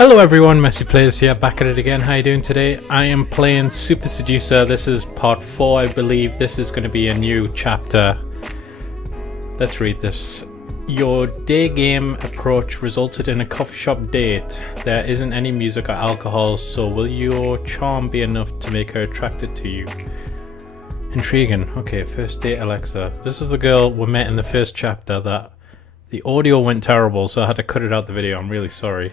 Hello everyone, MessyPlays here, back at it again. How you doing today? I am playing Super Seducer. This is part 4, I believe. This is going to be a new chapter. Let's read this. Your day game approach resulted in a coffee shop date. There isn't any music or alcohol, so will your charm be enough to make her attracted to you? Intriguing. Okay, first date Alexa. This is the girl we met in the first chapter that the audio went terrible, so I had to cut it out the video. I'm really sorry.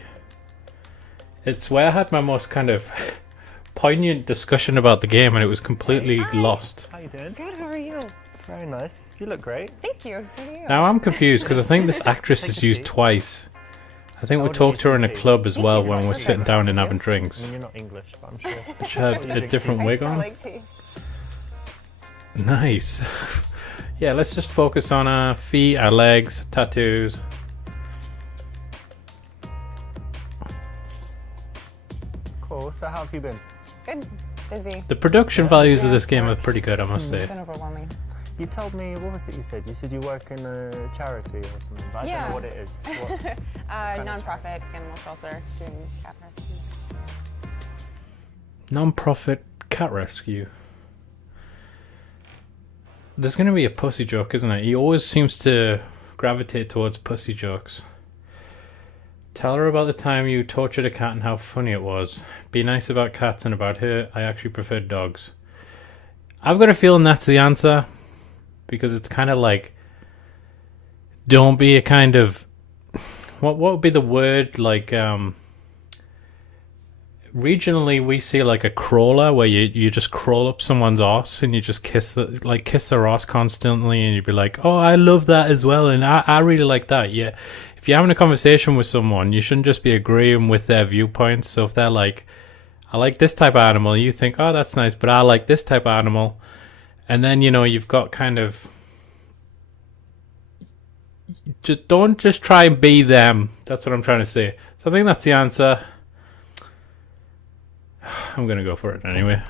It's where I had my most kind of poignant discussion about the game and it was completely lost. How you doing? Good, how are you? Very nice. You look great. Thank you, so do you. Now I'm confused because I think this actress is used twice. I think we talked to her in a club as well when we're sitting down and having I drinks. mean, you're not English, but I'm sure. She had a different wig on. like tea. Nice. Yeah, let's just focus on our feet, our legs, tattoos. Cool. So how have you been? Good, busy. The production values of this game are pretty good, I must It's say. been overwhelming. You told me, what was it you said? You said you work in a charity or something, but I don't know what it is. What? Non-profit animal shelter doing cat rescues. Non-profit cat rescue. There's going to be a pussy joke, isn't it? He always seems to gravitate towards pussy jokes. Tell her about the time you tortured a cat and how funny it was. Be nice about cats and about her. I actually prefer dogs. I've got a feeling that's the answer. Because it's kind of like... Don't be a kind of... What would be the word? Like... Regionally, we see like a crawler where you just crawl up someone's arse and you just kiss their arse constantly and you'd be like, oh, I love that as well and I really like that. Yeah, if you're having a conversation with someone, you shouldn't just be agreeing with their viewpoints. So if they're like, I like this type of animal, you think, oh, that's nice, but I like this type of animal. And then, you know, you've got kind of... Don't just try and be them. That's what I'm trying to say. So I think that's the answer. I'm going to go for it anyway.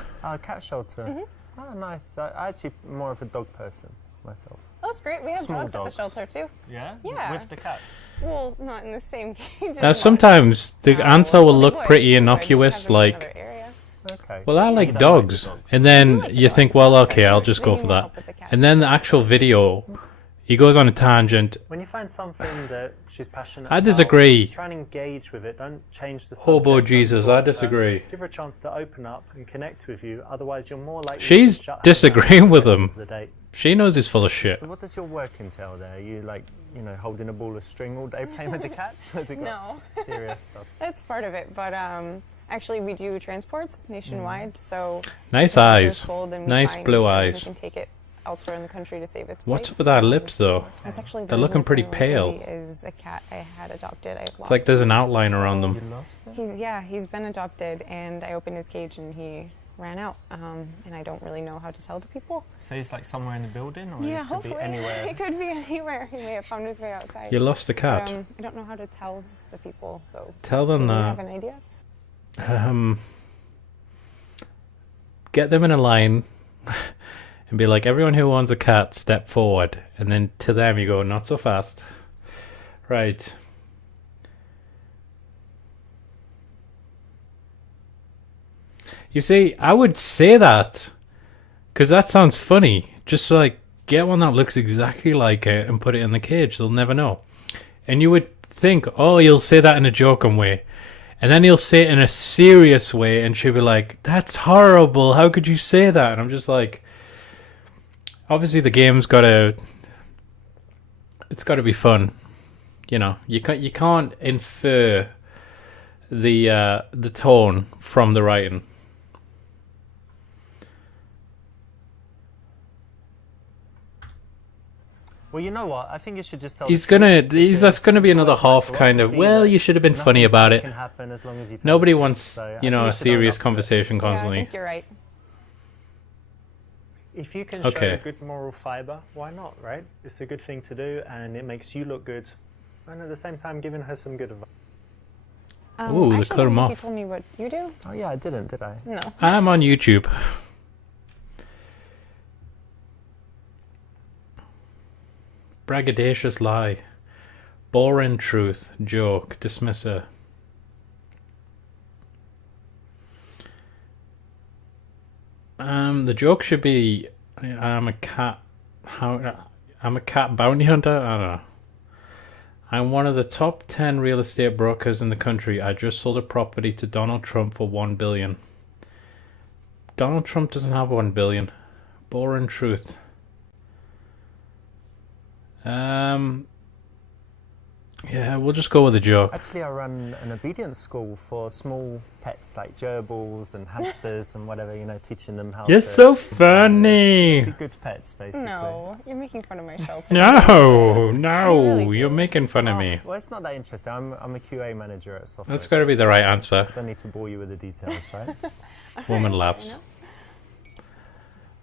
Cat shelter. Oh, nice. I actually more of a dog person myself. Oh, that's great. We have Small dogs at the dogs. shelter too. Yeah? Yeah. With the cats? Well, not in the same cage. Now sometimes the answer will look pretty innocuous, like, Okay. well, I You like don't dogs. the dogs. And then like the you think, dogs. well, okay, But I'll just just go they for need that. help with the cats. And then the actual video, he goes on a tangent. When you find something that she's passionate I about, disagree. try and engage with it. Don't change the subject. Hobo don't Jesus, talk I about her. disagree. Give her a chance to open up and connect with you. Otherwise, you're more likely She's to shut her disagreeing down with for the him. rest of the date. She knows he's full of shit. So what does your work entail there? Are you like, you know, holding a ball of string all day playing with the cats? Has it got No. serious stuff? That's part of it, but actually we do transports nationwide, so... Nice if the shelter's eyes. full, then we Nice find blue someone eyes. who can take it elsewhere in the country to save its What's life. with our lips, though? That's actually the They're reason looking it's pretty been really pale. busy Is a cat I had adopted. I It's lost like there's him. an outline around You them. lost it? He's been adopted, and I opened his cage, and he ran out. And I don't really know how to tell the people. So he's like somewhere in the building, or Yeah, it could hopefully. be anywhere? He could be anywhere. He may have found his way outside. You lost a But, cat. I don't know how to tell the people, so... Tell them Do you have that. an idea? Get them in a line and be like, everyone who owns a cat, step forward. And then to them you go, not so fast. Right. You see, I would say that because that sounds funny. Just like get one that looks exactly like it and put it in the cage. They'll never know. And you would think, oh, you'll say that in a joking way. And then he'll say it in a serious way and she'll be like, that's horrible. How could you say that? And I'm just like, obviously the game's it's got to be fun. You know, you can't infer the tone from the writing. Well, you know what? I think you should just tell. That's That's gonna be another half kind of, well, you should have been funny about it. Nobody wants, you know, a serious conversation Yeah, I constantly. think you're right. If you can Okay. show good moral fiber, why not, right? It's a good thing to do, and it makes you look good, and at the same time, giving her some good advice. Ooh, they actually, cut him I don't think off. You told me what you do? Oh yeah, I didn't, did I? No. I'm on YouTube. Braggadocious lie. Boring truth. Joke. Dismisser. The joke should be, I'm a cat. I'm a cat bounty hunter. I don't know. I'm one of the top 10 real estate brokers in the country. I just sold a property to Donald Trump for $1 billion. Donald Trump doesn't have $1 billion. Boring truth. Yeah, we'll just go with the joke. Actually, I run an obedience school for small pets like gerbils and hamsters and whatever, you know, teaching them how You're to so funny. be good pets, basically. No, you're making fun of my shelter. No, You no, really do. you're making fun of me. Well, it's not that interesting. I'm a QA manager at software. That's got to be the right answer. Don't need to bore you with the details, right? Woman laughs.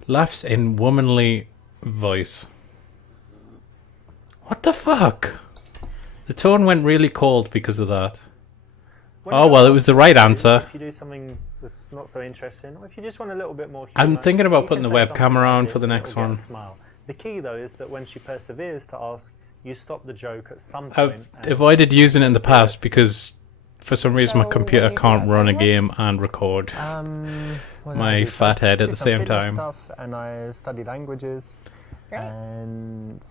Laughs in womanly voice. What the fuck? The tone went really cold because of that. Oh, well, it was the right answer. If you do something that's not so interesting, or if you just want a little bit more I'm humour, thinking about you putting can the say webcam something like around this for the and next it'll get a one. smile. The key, though, is that when she perseveres to ask, you stop the joke at some point. I've and avoided using it in the past because for some reason my So, computer what do you do can't run a outside game and record. What did My I do? fat head I at did the some same fitness time. Stuff, and I study languages. Great. And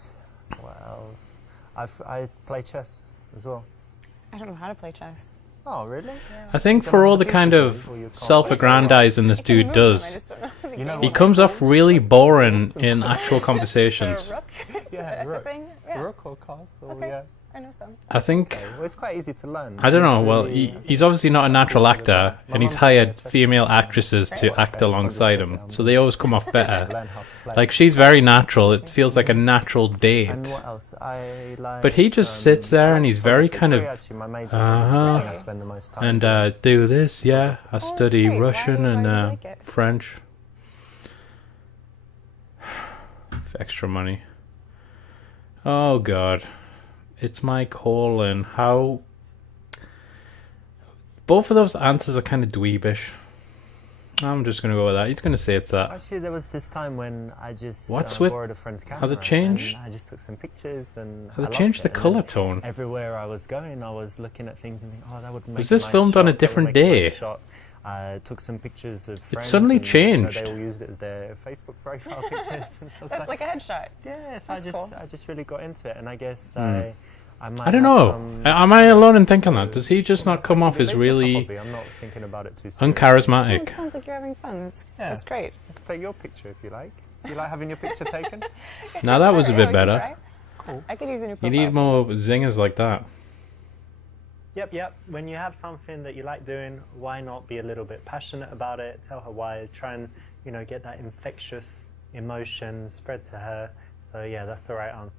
what else? I play chess as well. I don't know how to play chess. Oh, really? I think for all the kind of self-aggrandizing this I can dude move them, I does, just don't know how the You know game he what? comes off really boring in actual Is conversations. there a rook? Is Yeah, that the rook. thing? Yeah. Rook or castle, Okay. yeah. I know some. I think, Okay. Well, it's quite easy to learn. I don't know, It's well, really- he's obviously not a natural actor, My and he's mum hired plays chess. female actresses to Okay. act I'm alongside just him, saying, so they always come off better. learn how to play. Like, she's very natural, it feels like a natural And date. what else? I like. But he just sits there I and like he's very photography. kind of, Actually, my major uh-huh. thing I spend the most time And doing is- do this, yeah. I that's study great. Russian Why and do you like it? French. For extra money. Oh god. It's my colon. How... Both of those answers are kind of dweebish. I'm just going to go with that. He's going to say it's that. Actually, there was this time when I just What's with- borrowed a friend's camera. have they changed- and I just took some pictures and Have I they loved changed it. the And colour then tone? Everywhere I was going, I was looking at things and thinking, oh, that would make Was a this nice filmed on a shot, that would different make a nice day? shot. I took some pictures of friends. suddenly and, you know, changed. they all used it as their Facebook profile pictures. And I was Like a headshot. yes, That's cool. I just really got into it, and I guess I might I don't have know. some- Am I alone in thinking that? Does he just not come off It's as just a really hobby. I'm not thinking about it too seriously. Oh, it uncharismatic? sounds like you're having fun. Yeah. That's great. I can take your picture if you like. Do you like having your picture taken? Now that was a Sure, bit yeah, we can better. try. Cool. I could use a new You profile. need more zingers like that. Yep. When you have something that you like doing, why not be a little bit passionate about it? Tell her why. Try and get that infectious emotion spread to her. So yeah, that's the right answer.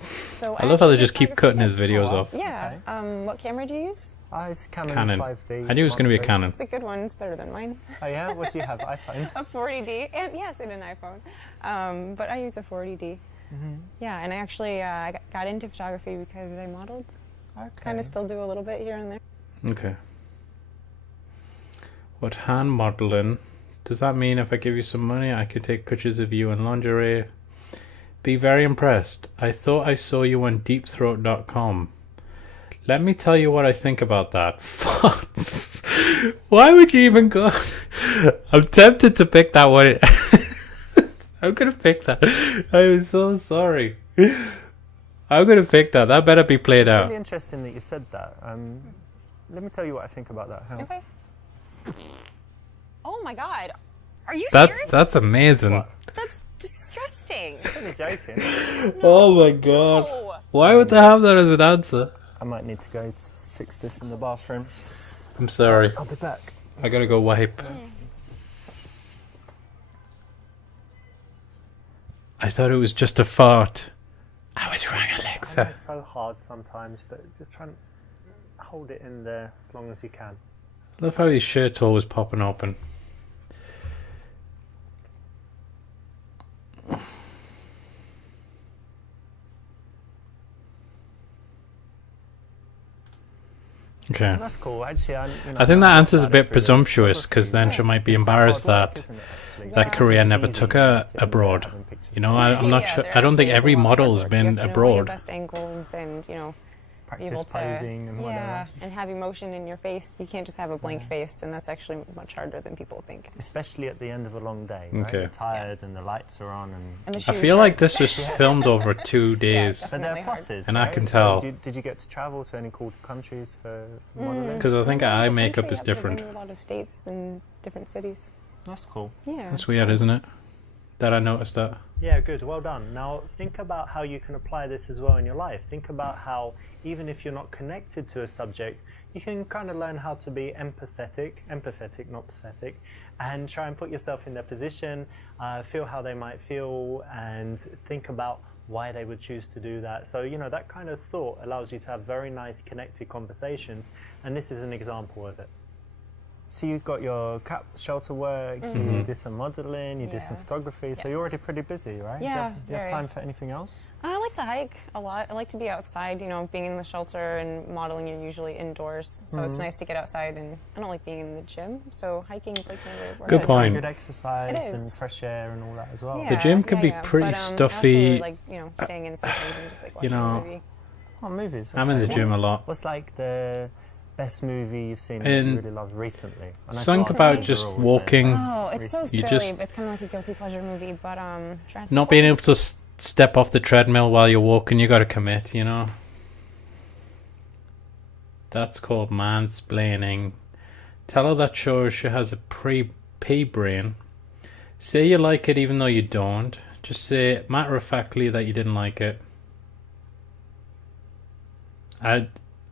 So I love how they actually just keep photography cutting his too. videos Oh, wow. off. Yeah. What camera do you use? It's Canon, Canon. 5D. I knew it was going to be a monthly. Canon. It's a good one. It's better than mine. Oh yeah, what do you have? iPhone. A 40D, and yes, and an iPhone. But I use a 40D. Yeah, and I actually I got into photography because I modeled. Okay. Kind of still do a little bit here and there. Okay. What hand modeling? Does that mean if I give you some money, I could take pictures of you in lingerie? Be very impressed. I thought I saw you on deepthroat.com. Let me tell you what I think about that. Farts. Why would you even go? I'm tempted to pick that one. I'm gonna pick that. I'm so sorry. I'm gonna pick that. That better be played It's out. really interesting that you said that. Let me tell you what I think about that. Hang on. Okay. Oh my God. Are you serious? That's amazing. What? That's disgusting. I'm only joking. Oh my god. Oh. Why would they have that as an answer? I might need to go to fix this in the bathroom. I'm sorry. I'll be back. I gotta go wipe. I thought it was just a fart. I was wrong, I know Alexa. it's so hard sometimes, but just try and hold it in there as long as you can. I love how his shirt's always popping open. Okay. That's cool. Actually, I think that answer's a bit presumptuous because then she might be embarrassed that that career never took her abroad. You know, I'm not Yeah, sure. there I don't think actually is every a lot of model's hard work. You been have to know your abroad. best angles and be able to posing and whatever. and have emotion in your face. You can't just have a blank face, and that's actually much harder than people think. Especially at the end of a long day, right? Okay. You're tired and the lights are on, and the I shoes feel hurt. like this was filmed over 2 days. but there are Definitely hard. pluses, And I right? can So tell. did you get to travel to any cool countries for modeling? Because I think eye makeup is I've been different. to a lot of states and different cities. That's cool. Yeah. That's weird, isn't it? That I noticed that. Yeah, good. Well done. Now think about how you can apply this as well in your life. Think about how even if you're not connected to a subject, you can kind of learn how to be empathetic, not pathetic, and try and put yourself in their position, feel how they might feel, and think about why they would choose to do that. So, you know, that kind of thought allows you to have very nice connected conversations, and this is an example of it. So you got your cap shelter work, you did some modeling, you did some Yeah. photography, so Yes. you're already pretty busy, right? Yeah, Do you have very. time for anything else? I like to hike a lot. I like to be outside. You know, being in the shelter and modeling, you're usually indoors, so it's nice to get outside. And I don't like being in the gym, so hiking is like my way of working. Good It's like point. good exercise It and is. fresh air and all that as well. Yeah, The gym could be pretty but, I also stuffy. really like, you know, staying in sometimes and just like watching know, a movie. Oh, movies. I'm in the okay. gym a lot. What's like the best movie you've seen that In- you really loved recently? I know Something Star about Wars just are all walking, Oh, it's so Recently. silly. just- But it's kind of like a guilty pleasure movie, but Jurassic not being World. able to step off the treadmill while you're walking, you got to commit, you know. That's called mansplaining. Tell her that shows she has a pre-pea brain. Say you like it even though you don't. Just say matter-of-factly that you didn't like it.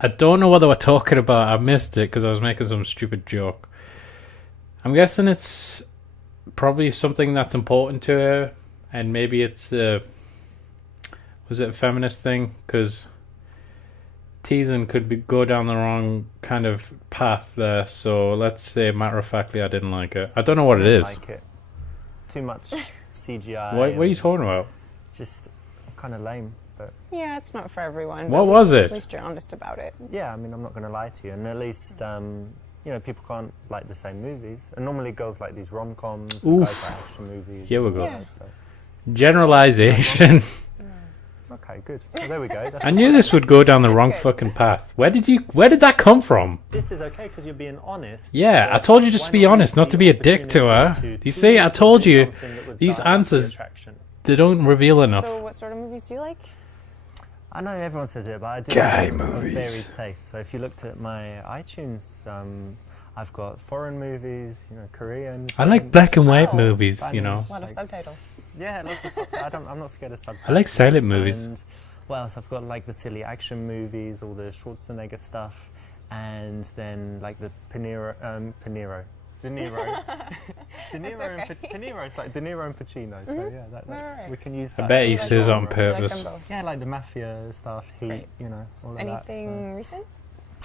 I don't know what they were talking about. I missed it because I was making some stupid joke. I'm guessing it's probably something that's important to her, and maybe it's was it a feminist thing? Because teasing could go down the wrong kind of path there. So let's say matter-of-factly I didn't like it. I don't know what it is. Like it. Too much CGI. What are you and talking about? Just kind of lame. But Yeah, it's not for everyone. What but at was least- it? At least you're honest about it. yeah, I mean, I'm not going to lie to you. And at least, you know, people can't like the same movies. And normally girls like these rom-coms, Oof. guys like action movies. Here we go. Yeah. So, Generalization. okay, good. Well, there we go. That's I knew this would go down the wrong fucking path. Where did that come from? This is okay because you're being honest. Yeah, but I told you just why to be not honest, use not the to be a dick to her. opportunity Do you see? I tease told and do you, something that would these dial up the answers- attraction. They don't reveal enough. So, what sort of movies do you like? I know everyone says it, but I do Guy have a movies. varied taste. So if you looked at my iTunes, I've got foreign movies, you know, Korean. I like French. black and white Oh, movies, you Spanish. know. A lot of Like- subtitles. Yeah, lots of subtitles. I'm not scared of subtitles. I like silent movies. And what else? I've got like the silly action movies, all the Schwarzenegger stuff, and then like the De Niro. De Niro. And okay. De Niro. It's like De Niro and Pacino. So yeah, Alright. we can use I that. bet he You like says them? on You like purpose. them both? Yeah, like the mafia stuff, Heat, Great. you know, all of Anything recent?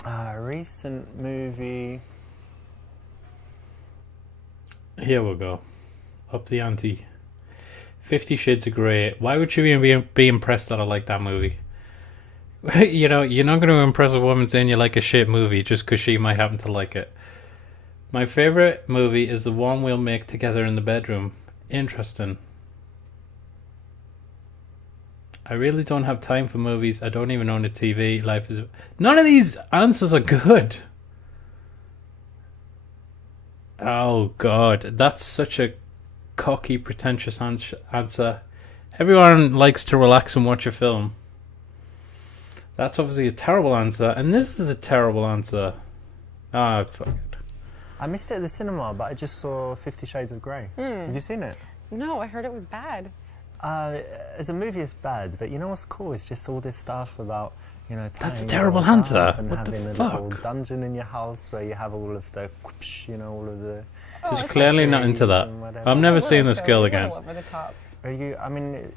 that. So. Recent movie. Here we go. Up the ante. 50 Shades of Grey. Why would you even be impressed that I like that movie? You know, you're not going to impress a woman saying you like a shit movie just because she might happen to like it. My favorite movie is the one we'll make together in the bedroom. Interesting. I really don't have time for movies. I don't even own a TV. Life is... None of these answers are good. Oh, God. That's such a cocky, pretentious answer. Everyone likes to relax and watch a film. That's obviously a terrible answer. And this is a terrible answer. Ah, fuck it. I missed it at the cinema, but I just saw 50 Shades of Grey. Have you seen it? No, I heard it was bad. As a movie, it's bad, but you know what's cool? It's just all this stuff about, you know, That's a tying terrible yourself answer. up and What the having a fuck? little dungeon in your house where you have all of the, you know, all of the. She's it's clearly not into that. and whatever. I'm never It's a seeing little this girl silly, a again. little over the top. Are you? I mean,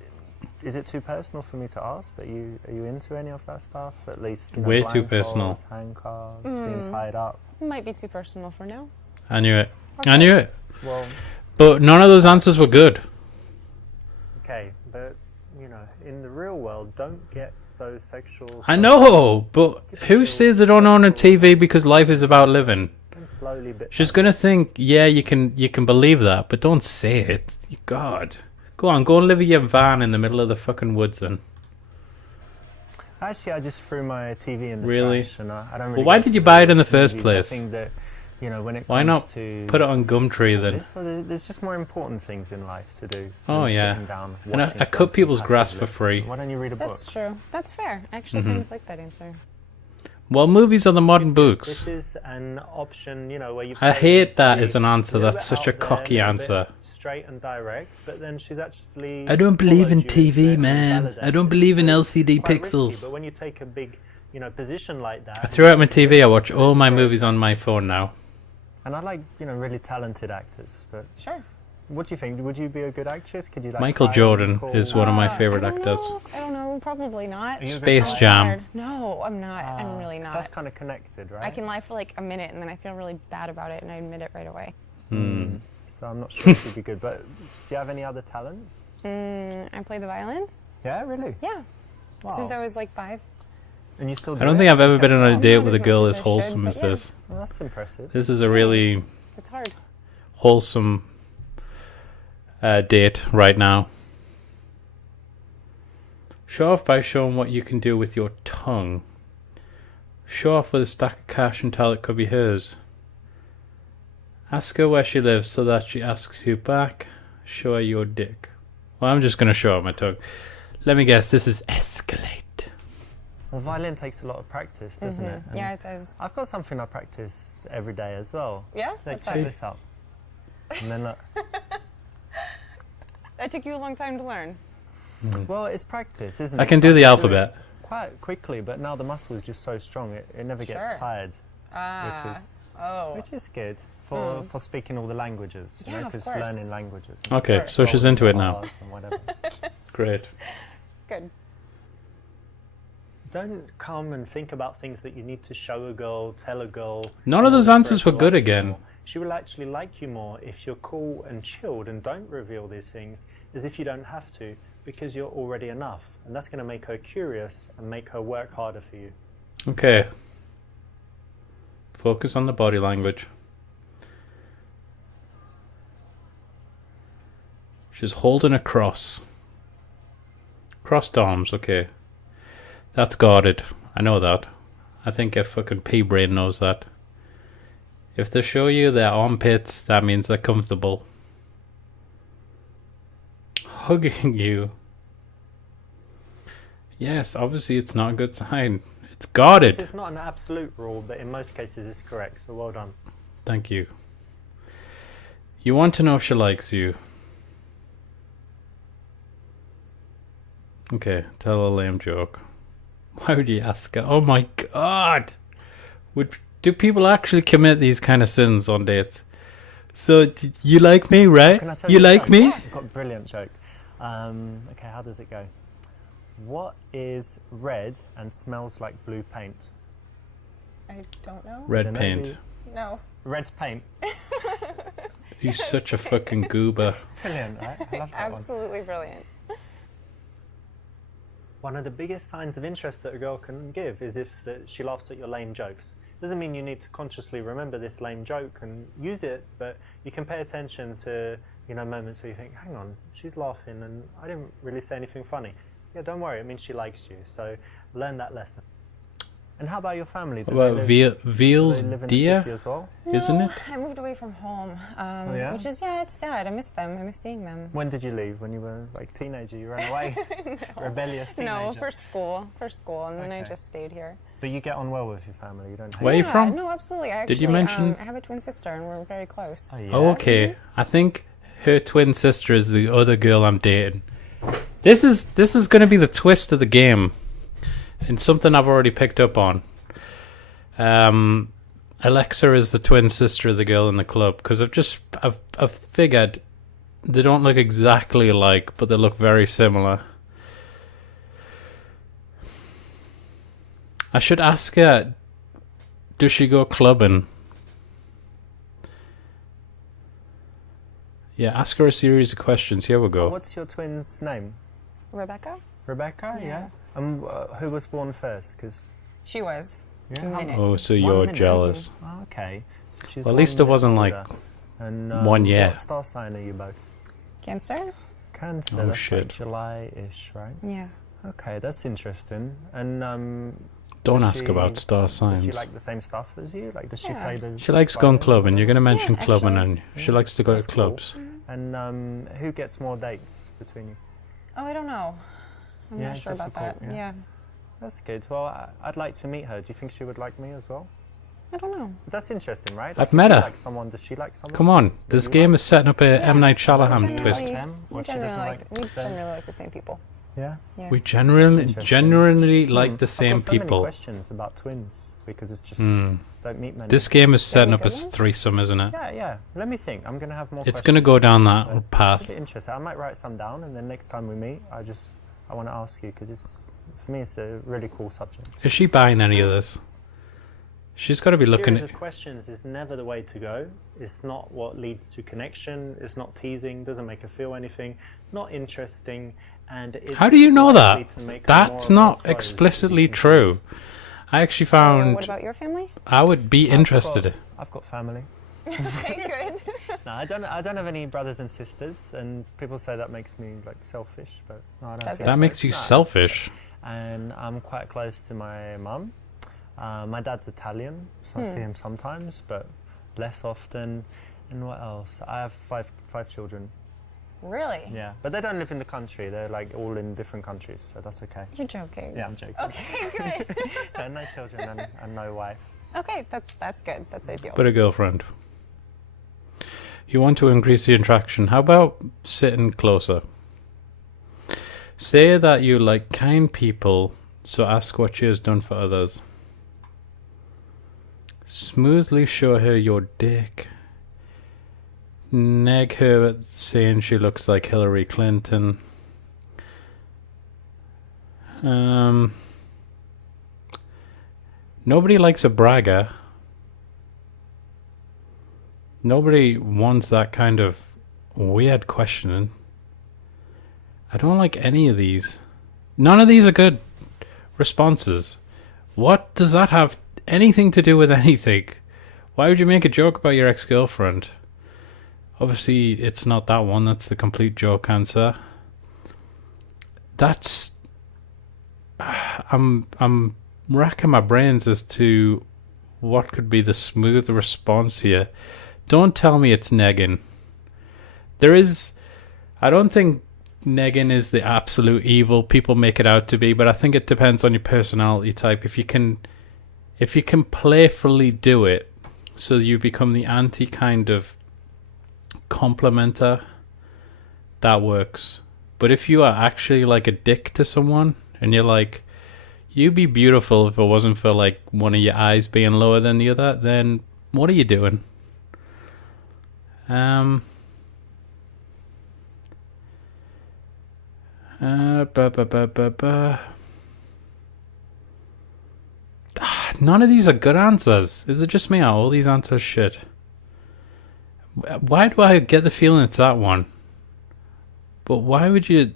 is it too personal for me to ask? But are you into any of that stuff? At least, you know, Way too blindfolds, personal. Handcuffs, being tied up. Might be too personal for now. I knew it. I knew it. Well, But none of those answers were good. Okay, but you know, in the real world, don't get so sexual. I know, but who says they don't own a TV because life is about living? And slowly, bit. She's gonna think, yeah, you can believe that, but don't say it. God, go on, go and live in your van in the middle of the fucking woods, then. Actually, I just threw my TV in the Really? trash, and I don't really. Well, why go did to you buy it in the movies. first I place? think that, you know, when it Why comes not to put it on Gumtree then? there's just more important things in life to do. Oh, than yeah. sitting down, And watching I cut something people's grass passively. for free. Why don't you read a book? That's true. That's fair. I actually kind of like that answer. Well, movies are the modern books. This is an option, you know, where you. I play hate to that be as an answer. little That's bit such a out there, cocky little bit answer. Straight and direct, but then she's actually. I don't believe in followed you into TV, it and man. I validated don't it. believe in So it's LCD quite risky, pixels. but when you take a big, you know, position like that. I threw out my TV. I watch all my movies on my phone now. And I like, you know, really talented actors. But Sure. what do you think? Would you be a good actress? Could you like Michael cry Jordan and call- is one of my I favorite don't actors. know. I don't know. Probably not. Are you a good Space singer? Jam. No, I'm not. I'm really So not. That's kind of connected, right? I can lie for like a minute and then I feel really bad about it and I admit it right away. So I'm not sure if you'd be good. But do you have any other talents? I play the violin. Yeah, really. Yeah. Wow. Since I was like 5. And you still do I don't it? think I've ever You been kept on it a up? date Not with a as girl much as as I wholesome should, as but yeah. this. Well, that's impressive. This is a really It's hard. wholesome date right now. Show off by showing what you can do with your tongue. Show off with a stack of cash and tell it could be hers. Ask her where she lives so that she asks you back. Show her your dick. Well, I'm just going to show off my tongue. Let me guess, this is escalate. Well, violin takes a lot of practice, doesn't it? And Yeah, it does. I've got something I practice every day as well. Yeah? Like, What's check that? this out. And then, That took you a long time to learn. well, it's practice, isn't it? I can So do the it alphabet. quite quickly, but now the muscle is just so strong, it never gets Sure. tired, Oh. which is good for speaking all the languages. Yeah, of because course. learning languages. Okay, course. so she's into it now. Bars and whatever. Great. Good. Don't come and think about things that you need to show a girl, tell a girl. None of in those order for answers her were to good like you again. more. She will actually like you more if you're cool and chilled and don't reveal these things, as if you don't have to, because you're already enough. And that's going to make her curious and make her work harder for you. Okay. Focus on the body language. She's holding a cross. Crossed arms, okay. That's guarded. I know that. I think a fucking pea-brain knows that. If they show you their armpits, that means they're comfortable. Hugging you. Yes, obviously it's not a good sign. It's guarded. This is not an absolute rule, but in most cases it's correct, so well done. Thank you. You want to know if she likes you. Okay, tell a lame joke. Why would you ask her? Oh my god! Do people actually commit these kind of sins on dates? So, you like me, right? Can I tell You a like joke? me? I've got a brilliant joke. Okay, how does it go? What is red and smells like blue paint? I don't know. Red Don't know paint. who- No. Red paint. He's such a fucking goober. Brilliant, right? I love that Absolutely brilliant. One of the biggest signs of interest that a girl can give is if she laughs at your lame jokes. Doesn't mean you need to consciously remember this lame joke and use it, but you can pay attention to, you know, moments where you think, hang on, she's laughing and I didn't really say anything funny. Yeah, don't worry, it means she likes you. So learn that lesson. And how about your family? Do Well, they Veal's live in the deer, city as well? isn't No, it? I moved away from home, yeah? which is, yeah, it's sad. I miss them. I miss seeing them. When did you leave? When you were like teenager? You ran away? Rebellious teenager? No, for school, and then I Okay. just stayed here. But you get on well with your family? You don't hate Where are you Yeah, from? No, absolutely. I actually, Did you mention- I have a twin sister, and we're very close. yeah? Oh, okay. I think her twin sister is the other girl I'm dating. This is going to be the twist of the game, and something I've already picked up on. Alexa is the twin sister of the girl in the club because I've figured they don't look exactly alike, but they look very similar. I should ask her, does she go clubbing? Yeah, ask her a series of questions. Here we go. What's your twin's name? Rebecca? Rebecca? Yeah. And who was born first? Because She was. yeah, Minute. Oh, so 1 you're minute. jealous. Oh, okay. So she's Well, at 1 least it minute wasn't like older. And, 1 year. What star sign are you both? Cancer? Cancer. Oh, That's shit. like July-ish, right? Yeah. Okay, that's interesting. And Don't does ask she- about star Does signs. she like the same stuff as you? Like, does she Yeah. play the? She likes going violin or clubbing. You're going to whatever? mention clubbing, actually. and she likes to go That's to cool. clubs. And who gets more dates between you? Oh, I don't know. I'm Yeah, not sure about that. difficult, yeah. That's good. Well, I'd like to meet her. Do you think she would like me as well? I don't know. That's interesting, right? I've if met you her. Like someone, does she like someone? Come on, this you game like- is setting up a Yeah. M. Night Shyamalan Generally- twist. Them, We or she generally doesn't like like we them? generally like the same people. Yeah. Yeah. We generally interesting. like the same I've got so many people. questions about twins because it's just Mm. don't meet many. This game is setting up a good ones? threesome, isn't it? Yeah. Let me think. I'm gonna have more. It's going to go down that It's path. interesting. I might write some down, and then next time we meet, I want to ask you because for me it's a really cool subject. Is she buying any of this? She's got to be looking Series at. of questions is never the way to go. It's not what leads to connection. It's not teasing. Doesn't make her feel anything. Not interesting. And it's How do you know likely that? to make her That's more not closed, as explicitly you can true. I actually So found what about your family? I would be interested. I've got family. Okay, good. No, I don't have any brothers and sisters, and people say that makes me like selfish, but no, I don't. Does think it? That so. makes you No, selfish. And I'm quite close to my mum. My dad's Italian, so I see him sometimes, but less often. And what else? I have five children. Really? Yeah, but they don't live in the country. They're like all in different countries, so that's okay. You're joking. Yeah, I'm joking. Okay, good. No children and no wife. Okay, that's good. That's ideal. But a girlfriend. You want to increase the interaction. How about sitting closer? Say that you like kind people, so ask what she has done for others. Smoothly show her your dick. Neg her at saying she looks like Hillary Clinton. Nobody likes a bragger. Nobody wants that kind of weird questioning. I don't like any of these. None of these are good responses. What does that have anything to do with anything? Why would you make a joke about your ex-girlfriend? Obviously, it's not that one. That's the complete joke answer. That's... I'm racking my brains as to what could be the smooth response here. Don't tell me it's negging. There is... I don't think negging is the absolute evil people make it out to be, but I think it depends on your personality type. If you can playfully do it, so you become the anti kind of complimenter, that works. But if you are actually like a dick to someone, and you're like, you'd be beautiful if it wasn't for like one of your eyes being lower than the other, then what are you doing? None of these are good answers. Is it just me? Are all these answers shit? Why do I get the feeling it's that one? But why would you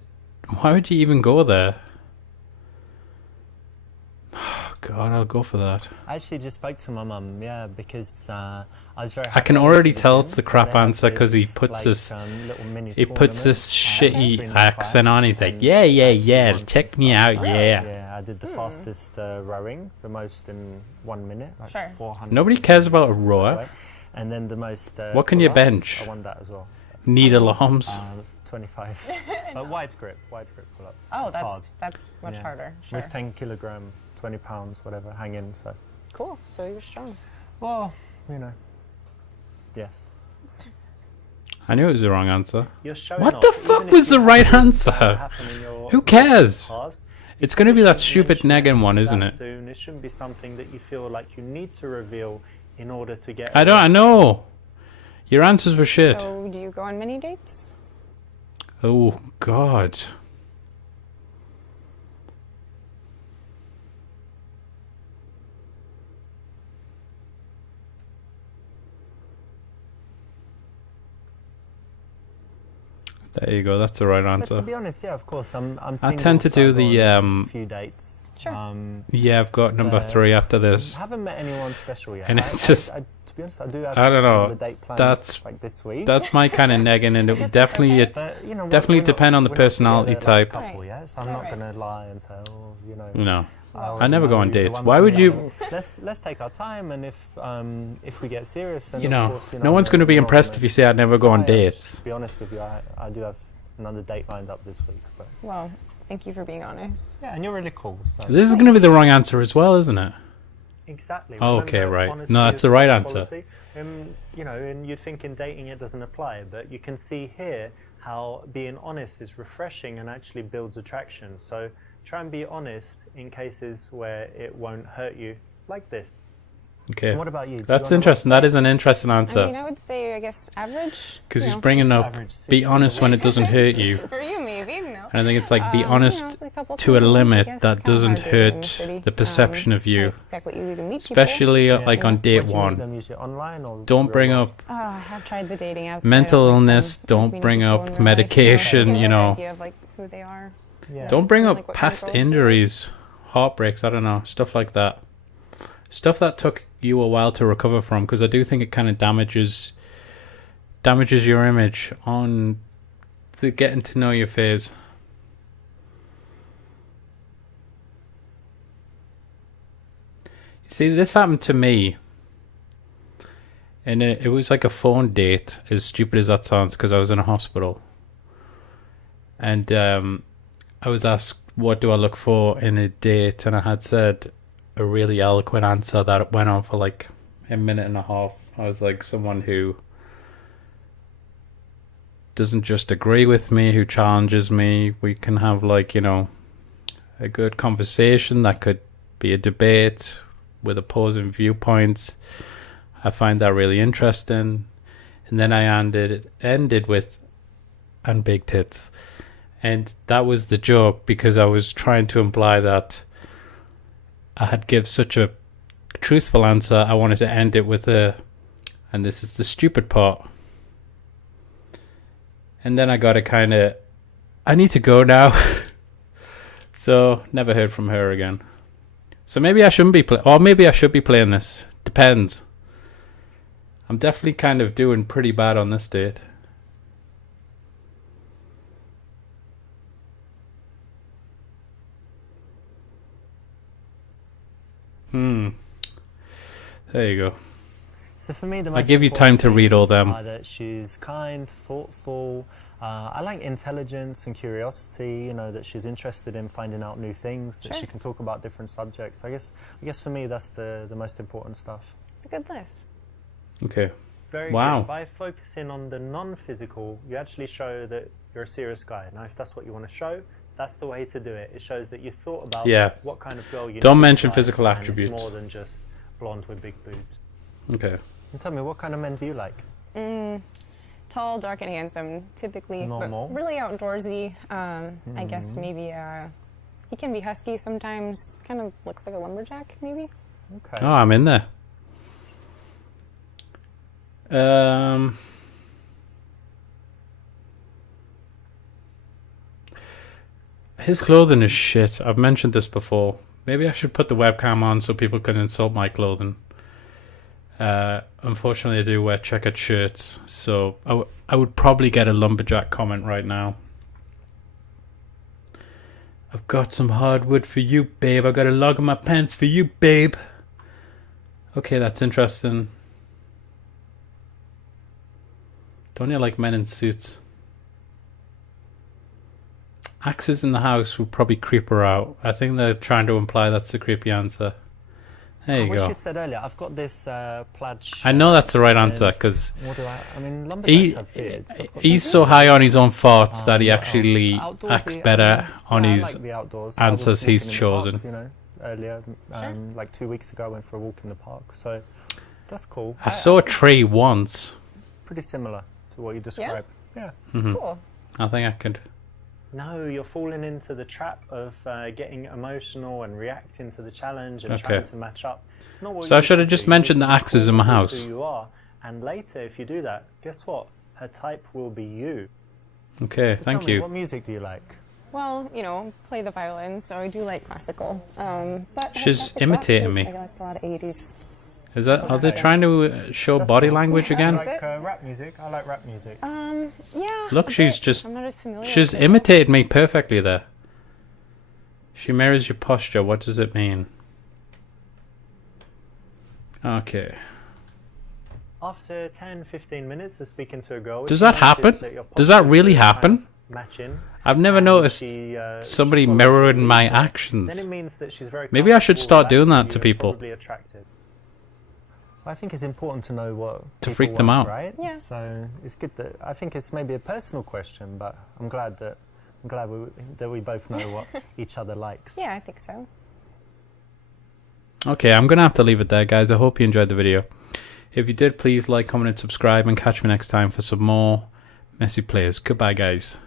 even go there? Oh God, I'll go for that. I actually just spoke to my mum, yeah, because I was very. I happy can I went already to the tell gym, it's the and crap they had answer because he puts like, this little mini he puts this tournament, shitty between the accent on. He's fives, like, and yeah, I actually yeah, won check some me stuff. out, Really? yeah. Yeah, I did the fastest rowing, the most in 1 minute, like Sure. 400. Nobody cares about a rower. And then the most. What can you pull-ups, bench? I won that as well. Needle arms. 25. Wide grip pull-ups. Oh, It's hard. that's much Yeah. harder. Sure. With 10 kilogram, 20 pounds, whatever, hanging. So, Cool. So you're strong. well, yes. I knew it was the wrong answer. You're showing What off, the even fuck if was you the right haven't, answer? happen in your Who cares? past. It's going to be that shouldn't stupid mention negging one, that isn't it? Soon. It shouldn't be something that you feel like you need to reveal in order to get. I know. Your answers were shit. So do you go on mini dates? Oh God. There you go. That's the right But to answer. be honest, yeah, of course, I'm I single, tend to so do I've the gone on a few dates. Sure. Yeah, I've got number but 3 after this. I haven't met anyone special yet. And it's just, to be honest, I do have I don't know, the date plans that's- like this week. That's my kind of negging, and it would definitely, But, you know, definitely we're depend on the we're not personality together like a type. couple, yeah? So I'm Right, not right. going to lie and say, oh, you know. no. I never go on know you're the dates. one Why for would me. you- Let's take our time, and if we get serious, then You of know, course, no one's going to be impressed if you say I'd never go on dates. To be honest with you, I do have another date lined up this week. But Well, thank you for being honest. yeah, and you're really cool. So. This is going to be the wrong answer as well, isn't it? Exactly. Oh, okay, Remember, right. honesty No, that's is the right best answer. policy. You know, and you'd think in dating it doesn't apply, but you can see here how being honest is refreshing and actually builds attraction. So try and be honest in cases where it won't hurt you, like this. Okay. And what about you? Do you That's wanna interesting. watch That is an dates? interesting I mean, answer. I would say, I guess, average. Because you he's know. bringing up, Average be 6 honest when it doesn't hurt you. For you, maybe, you know. And I think it's like, be You honest know, a couple to a times week, I limit guess. that It's kinda doesn't hard dating in the hurt city. the perception of it's you. not exactly easy to meet Especially Yeah. like on Where date do you meet 1. them? Usually online or Don't real bring life? up people. I've tried the dating apps. but mental I don't like illness, them. don't Meeting bring people up in real life, medication, get a you better know. idea of, like, who they are. Yeah. Don't bring Like up what past chemicals do. injuries, heartbreaks, I don't know, stuff like that. Stuff that took you a while to recover from, because I do think it kind of damages your image on the getting to know you phase. See, this happened to me, and it was like a phone date, as stupid as that sounds, because I was in a hospital. And I was asked, what do I look for in a date? And I had said a really eloquent answer that went on for like a minute and a half. I was like, someone who doesn't just agree with me, who challenges me. We can have, like, you know, a good conversation that could be a debate with opposing viewpoints. I find that really interesting. And then I ended with, and big tits. And that was the joke, because I was trying to imply that I had give such a truthful answer. I wanted to end it with a, and this is the stupid part. And then I got a kind of, I need to go now. So never heard from her again. So maybe I shouldn't be or maybe I should be playing this. Depends. I'm definitely kind of doing pretty bad on this date. There you go. So for me, the I most give you time to read all them. are that she's kind, thoughtful. I like intelligence and curiosity. You know, that she's interested in finding out new things. That Sure. she can talk about different subjects. I guess for me, that's the most important stuff. It's a good list. Okay. Very Wow. good. By focusing on the non-physical, you actually show that you're a serious guy. Now, if that's what you want to show, that's the way to do it. It shows that you thought about what kind of girl you Don't need in mention life, physical and it's attributes. more than just blonde with big boobs. Okay. And tell me, what kind of men do you like? Tall, dark, and handsome, typically. Normal. But really outdoorsy. I guess maybe he can be husky sometimes. Kind of looks like a lumberjack, maybe. Okay. Oh, I'm in there. His clothing is shit. I've mentioned this before. Maybe I should put the webcam on so people can insult my clothing. Unfortunately, I do wear checkered shirts, so I would probably get a lumberjack comment right now. I've got some hardwood for you, babe. I got a log in my pants for you, babe. Okay, that's interesting. Don't you like men in suits? Axes in the house would probably creep her out. I think they're trying to imply that's the creepy answer. There you What go. she said earlier, I've got this plaid shirt. I know that's the right and answer, because what do I mean, lumberjacks have beards. I've got he's so high on his own thoughts that he what actually else? Outdoorsy, acts better on I his like the outdoors. I was answers he's walking in the chosen. park, you know, earlier, like 2 weeks ago, I went for a walk in the park. So that's cool. I saw a tree once. Pretty similar to what you described. Yeah. Cool. I think I could. No, you're falling into the trap of getting emotional and reacting to the challenge and Okay. trying to match up. It's not what So you I should have should just do. You mentioned need the to be axes in cool my with house. Who you are, and later, if you do that, guess what? Her type will be you. Okay, So thank tell me, you. what music do you like? Well, you know, play the violin, so I do like classical. But She's classic imitating rock, me. I like a lot of 80s. Is that? Are they trying to show body language I again? like rap music. I like rap music. Yeah. Look, a she's bit. just I'm not as familiar she's with it. imitated me perfectly there. She mirrors your posture. What does it mean? Okay. After 10-15 minutes of speaking to a girl, Does if you that happen? notice that your Does that postures really are kind of happen? Matching, I've never and noticed she somebody follows mirroring your my lead, actions. Then it means that she's very Maybe I should comfortable, start doing relaxed that with to you, and people. probably attracted. I think it's important to know what To people freak them like, out. right? Yeah. So it's good that I think it's maybe a personal question, but I'm glad that we both know what each other likes. Yeah, I think so. Okay, I'm gonna have to leave it there, guys. I hope you enjoyed the video. If you did, please like, comment, and subscribe, and catch me next time for some more Messy Plays. Goodbye, guys.